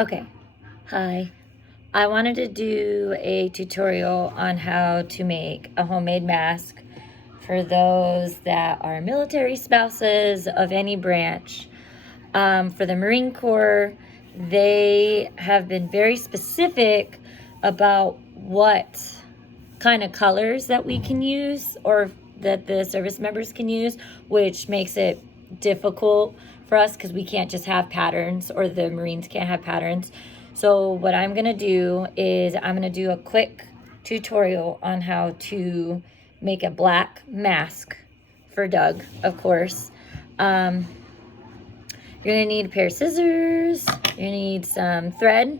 Okay, hi. I wanted to do a tutorial on how to make a homemade mask for those that are military spouses of any branch. For the Marine Corps, they have been very specific about what kind of colors that we can use or that the service members can use, which makes it difficult for us because we can't just have patterns, or the Marines can't have patterns. So what I'm gonna do is I'm gonna do a quick tutorial on how to make a black mask for Doug, of course. You're gonna need a pair of scissors, you're gonna need some thread.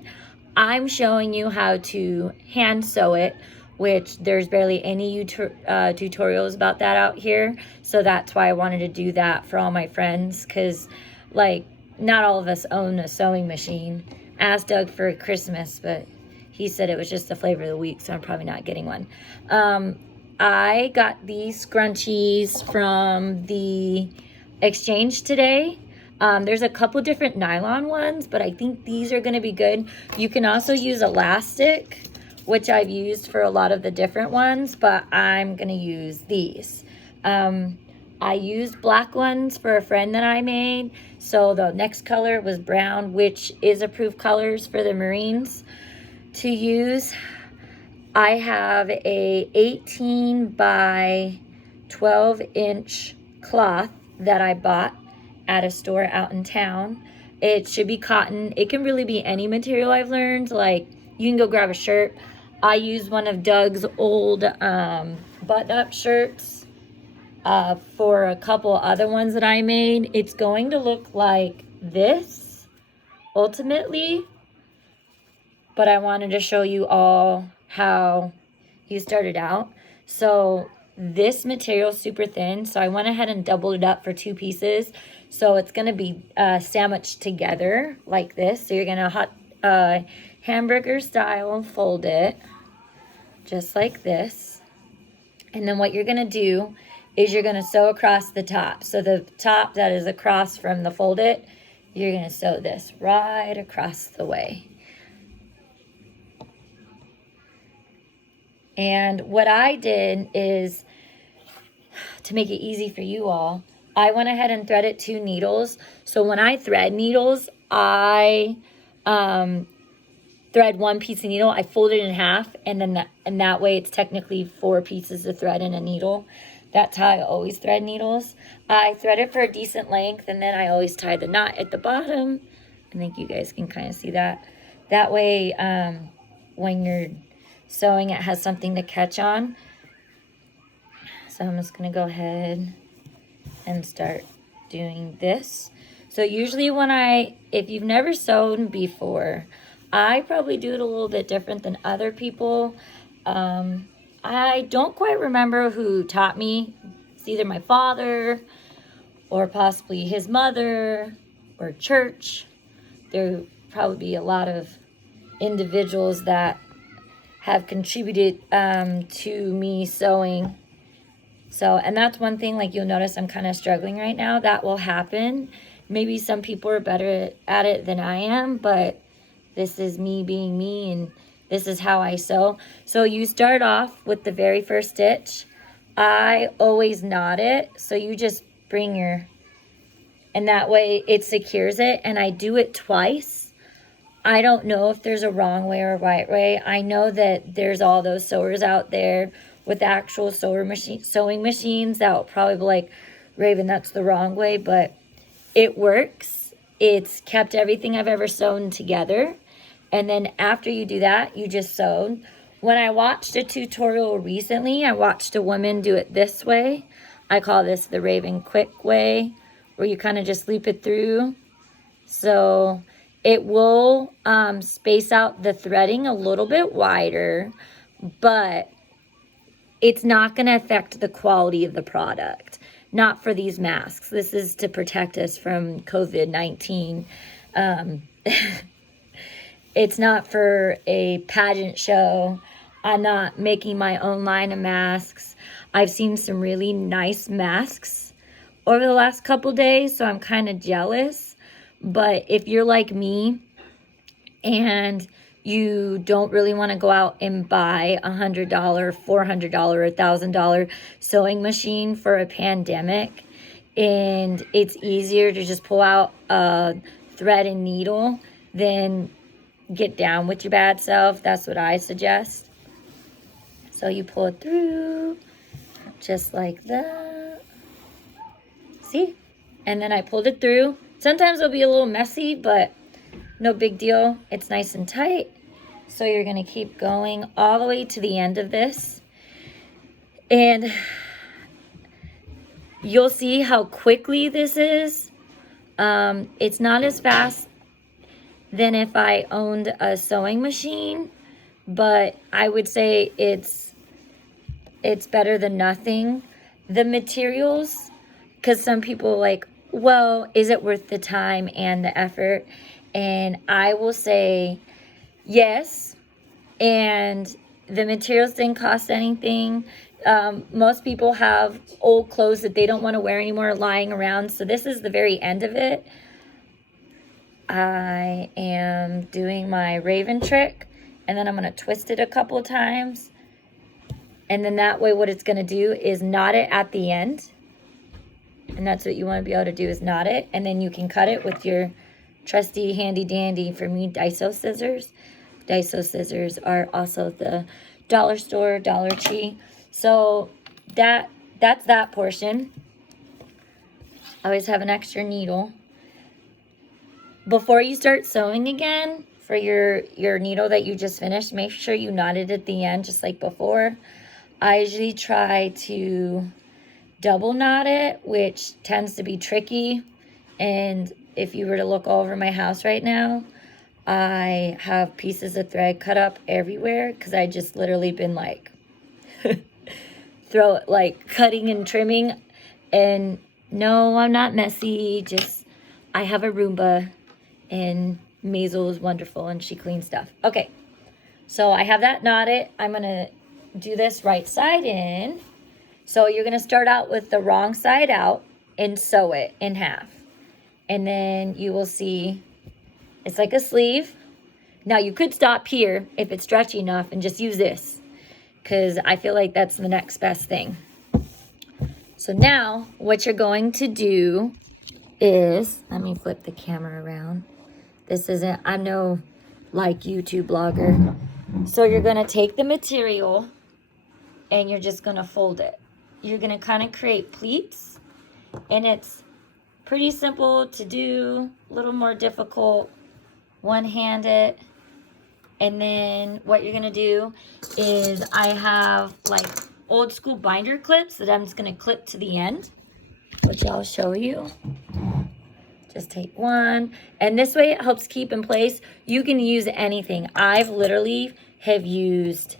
I'm showing you how to hand sew it, which there's barely any tutorials about that out here. So that's why I wanted to do that for all my friends, because like not all of us own a sewing machine. Asked Doug for Christmas, but he said it was just the flavor of the week, so I'm probably not getting one. I got these scrunchies from the exchange today. There's a couple different nylon ones, but I think these are going to be good. You can also use elastic, which I've used for a lot of the different ones, but I'm going to use these. I used black ones for a friend that I made, so the next color was brown, which is approved colors for the Marines to use. I have a 18 by 12 inch cloth that I bought at a store out in town. It should be cotton. It can really be any material, I've learned. Like, you can go grab a shirt. I used one of Doug's old button-up shirts for a couple other ones that I made. It's going to look like this ultimately, but I wanted to show you all how he started out. So this material is super thin, so I went ahead and doubled it up for 2 pieces. So it's going to be sandwiched together like this. So you're going to hamburger style fold it just like this. And then what you're going to do is you're going to sew across the top. So the top that is across from the fold it, you're going to sew this right across the way. And what I did is, to make it easy for you all, I went ahead and threaded 2 needles. So when I thread needles, I thread 1 piece of needle, I fold it in half, and then that way it's technically 4 pieces of thread in a needle. That's how I always thread needles. I thread it for a decent length, and then I always tie the knot at the bottom. I think you guys can kind of see that. That way, when you're sewing, it has something to catch on. So I'm just going to go ahead and start doing this. So usually if you've never sewn before, I probably do it a little bit different than other people. I don't quite remember who taught me. It's either my father or possibly his mother or church. There probably be a lot of individuals that have contributed to me sewing. So, and that's one thing, like, you'll notice I'm kind of struggling right now. That will happen. Maybe some people are better at it than I am, but this is me being me, and this is how I sew. So you start off with the very first stitch. I always knot it, so you just bring and that way it secures it, and I do it twice. I don't know if there's a wrong way or a right way. I know that there's all those sewers out there with actual sewing machines that will probably be like, Raven, that's the wrong way, but it works. It's kept everything I've ever sewn together. And then after you do that, you just sew. When I watched a tutorial recently, I watched a woman do it this way. I call this the Raven Quick way, where you kind of just loop it through. So it will space out the threading a little bit wider, but it's not going to affect the quality of the product. Not for these masks. This is to protect us from COVID-19. It's not for a pageant show. I'm not making my own line of masks. I've seen some really nice masks over the last couple days, so I'm kind of jealous. But if you're like me and you don't really want to go out and buy $100, $400, $1,000 sewing machine for a pandemic, and it's easier to just pull out a thread and needle than get down with your bad self. That's what I suggest. So you pull it through just like that. See? And then I pulled it through. Sometimes it'll be a little messy, but no big deal. It's nice and tight. So you're going to keep going all the way to the end of this. And you'll see how quickly this is. It's not as fast than if I owned a sewing machine, but I would say it's better than nothing. The materials, because some people like, well, is it worth the time and the effort? And I will say yes. And the materials didn't cost anything. Most people have old clothes that they don't want to wear anymore lying around. So this is the very end of it. I am doing my raven trick, and then I'm going to twist it a couple of times. And then that way what it's going to do is knot it at the end. And that's what you want to be able to do, is knot it. And then you can cut it with your trusty handy dandy, for me, Daiso scissors. Daiso scissors are also the dollar store, Dollar Tree. So that's that portion. I always have an extra needle. Before you start sewing again, for your needle that you just finished, make sure you knot it at the end just like before. I usually try to double knot it, which tends to be tricky. And if you were to look all over my house right now, I have pieces of thread cut up everywhere because I just literally been like cutting and trimming. And no, I'm not messy. Just I have a Roomba, and Maisel is wonderful and she cleans stuff. Okay, so I have that knotted. I'm gonna do this right side in. So you're gonna start out with the wrong side out and sew it in half. And then you will see it's like a sleeve. Now you could stop here if it's stretchy enough and just use this, because I feel like that's the next best thing. So now what you're going to do is, let me flip the camera around. This isn't, I'm no like YouTube blogger. So you're gonna take the material and you're just gonna fold it. You're gonna kind of create pleats, and it's pretty simple to do, a little more difficult one-handed. And then what you're gonna do is, I have like old school binder clips that I'm just gonna clip to the end, which I'll show you. Just take one, and this way it helps keep in place. You can use anything. I've literally have used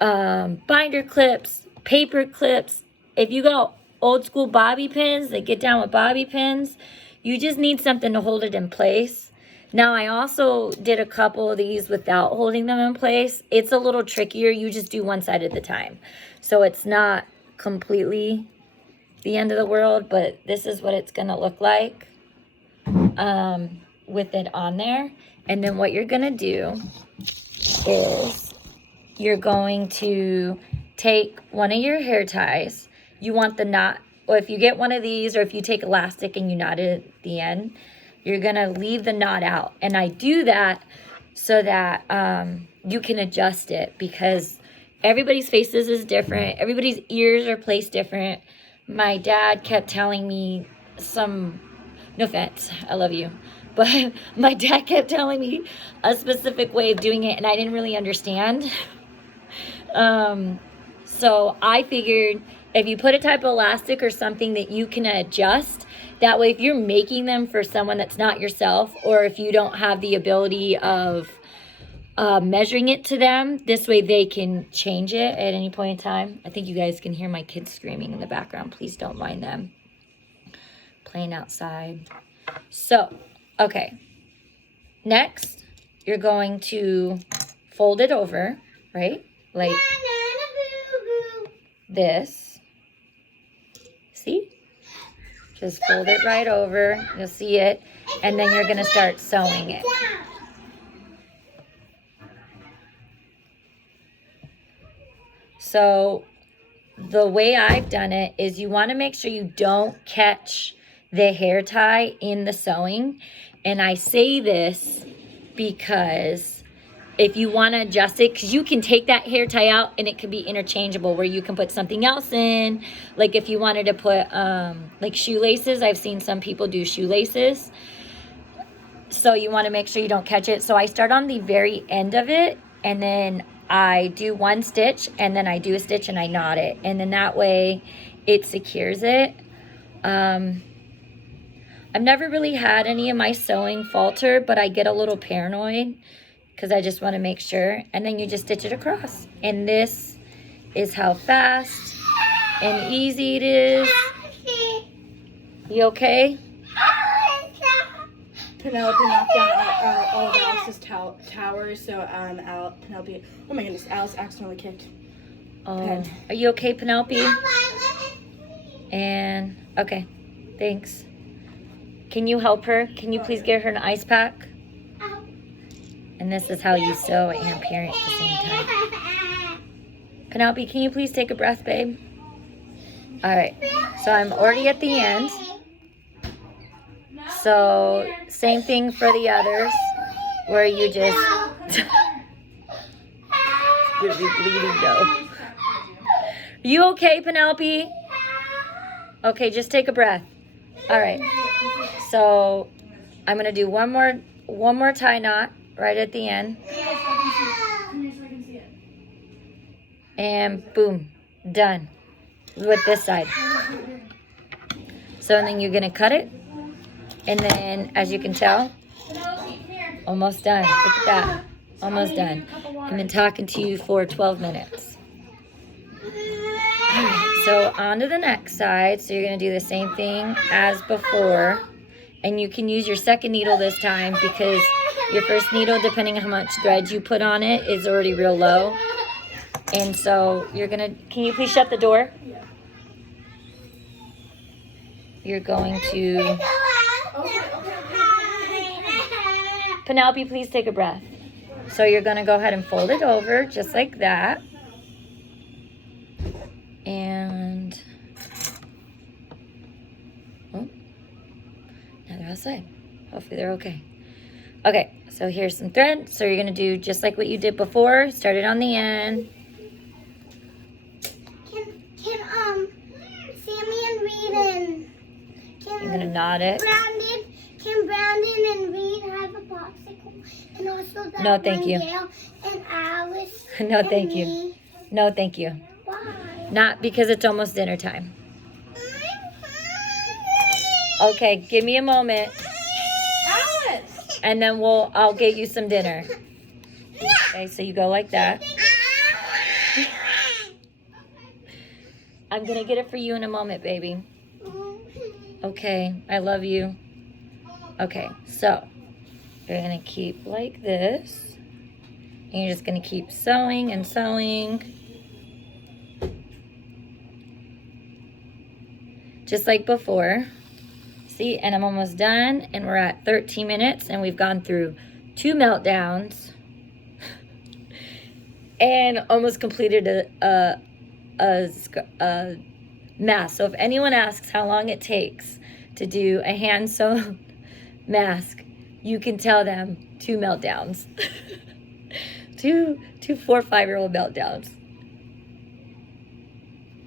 binder clips, paper clips. If you got old school bobby pins that get down with bobby pins, you just need something to hold it in place. Now I also did a couple of these without holding them in place. It's a little trickier. You just do one side at a time. So it's not completely the end of the world, but this is what it's gonna look like with it on there. And then what you're gonna do is you're going to take one of your hair ties. You want the knot, or if you get one of these, or if you take elastic and you knot it at the end, you're gonna leave the knot out. And I do that so that you can adjust it, because everybody's faces is different. Everybody's ears are placed different. My dad kept telling me some, no offense, I love you, but my dad kept telling me a specific way of doing it, and I didn't really understand. So I figured if you put a type of elastic or something that you can adjust, that way if you're making them for someone that's not yourself, or if you don't have the ability of measuring it to them, this way they can change it at any point in time. I think you guys can hear my kids screaming in the background. Please don't mind them playing outside. So, okay. Next, you're going to fold it over, right? Like this. See? Just fold it right over. You'll see it. And then you're going to start sewing it. So the way I've done it is you want to make sure you don't catch the hair tie in the sewing. And I say this because if you want to adjust it, because you can take that hair tie out and it can be interchangeable where you can put something else in. Like if you wanted to put like shoelaces, I've seen some people do shoelaces. So you want to make sure you don't catch it. So I start on the very end of it, and then I do one stitch, and then I do a stitch and I knot it. And then that way it secures it. I've never really had any of my sewing falter, but I get a little paranoid because I just want to make sure. And then you just stitch it across. And this is how fast and easy it is. You okay? Penelope knocked down all of Alice's towers, so Penelope, oh my goodness, Alice accidentally kicked. Oh, are you okay, Penelope? And, okay, thanks. Can you help her? Can you please get her an ice pack? And this is how you sew and parent at the same time. Penelope, can you please take a breath, babe? All right, so I'm already at the end. So same thing for the others, where you just you'll be bleeding though. You okay, Penelope? Okay, just take a breath. All right. So I'm gonna do one more tie knot right at the end, and boom, done with this side. So and then you're gonna cut it. And then, as you can tell, almost done. Look at that. Almost done. I've been talking to you for 12 minutes. Alright, so on to the next side. So you're going to do the same thing as before. And you can use your second needle this time because your first needle, depending on how much thread you put on it, is already real low. And so you're going to... Can you please shut the door? You're going to... Penelope, please take a breath. So you're going to go ahead and fold it over just like that. And now they're outside. Hopefully they're okay. Okay, so here's some thread. So you're going to do just like what you did before. Start it on the end. Can Sammy and Reed and You're going to knot it. Can Brandon and Reed have a popsicle? And also that No, thank you. Gail and Alice. No, and thank you. me. No, thank you. Why? Not because it's almost dinner time. I'm hungry. Okay, give me a moment. Alice! And then I'll get you some dinner. Okay, so you go like that. I'm going to get it for you in a moment, baby. Okay, I love you. Okay, so you're going to keep like this. And you're just going to keep sewing and sewing. Just like before. See, and I'm almost done. And we're at 13 minutes. And we've gone through 2 meltdowns. And almost completed a mask. So if anyone asks how long it takes to do a hand sewn mask, you can tell them 2 meltdowns. two 4 or 5-year-old meltdowns.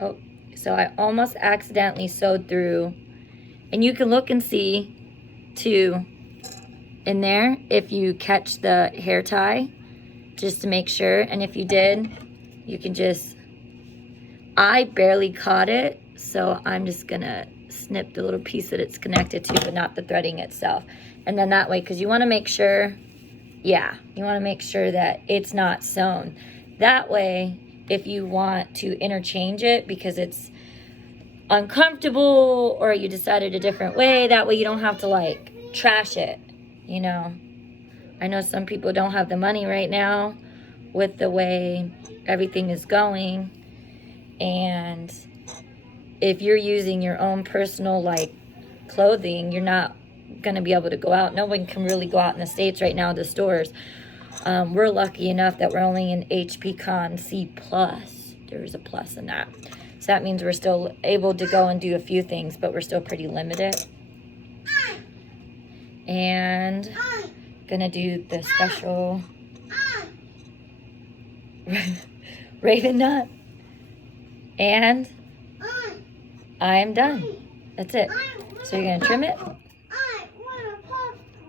Oh, so I almost accidentally sewed through, and you can look and see too in there if you catch the hair tie, just to make sure. And if you did, you can just, I barely caught it, so I'm just gonna snip the little piece that it's connected to, but not the threading itself. And then that way, because you want to make sure, yeah, you want to make sure that it's not sewn. That way, if you want to interchange it because it's uncomfortable or you decided a different way, that way you don't have to like trash it, you know. I know some people don't have the money right now with the way everything is going, and if you're using your own personal like clothing, you're not going to be able to go out. No one can really go out in the States right now to stores. We're lucky enough that we're only in HP Con C+. there's a plus in that. So that means we're still able to go and do a few things, but we're still pretty limited. And gonna do the special Raven nut. And I'm done. That's it. So you're gonna trim it?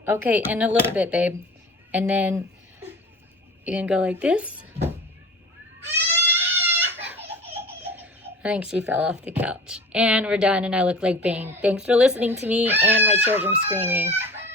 Okay, in a little bit, babe. And then you're gonna go like this. I think she fell off the couch. And we're done, and I look like Bane. Thanks for listening to me and my children screaming.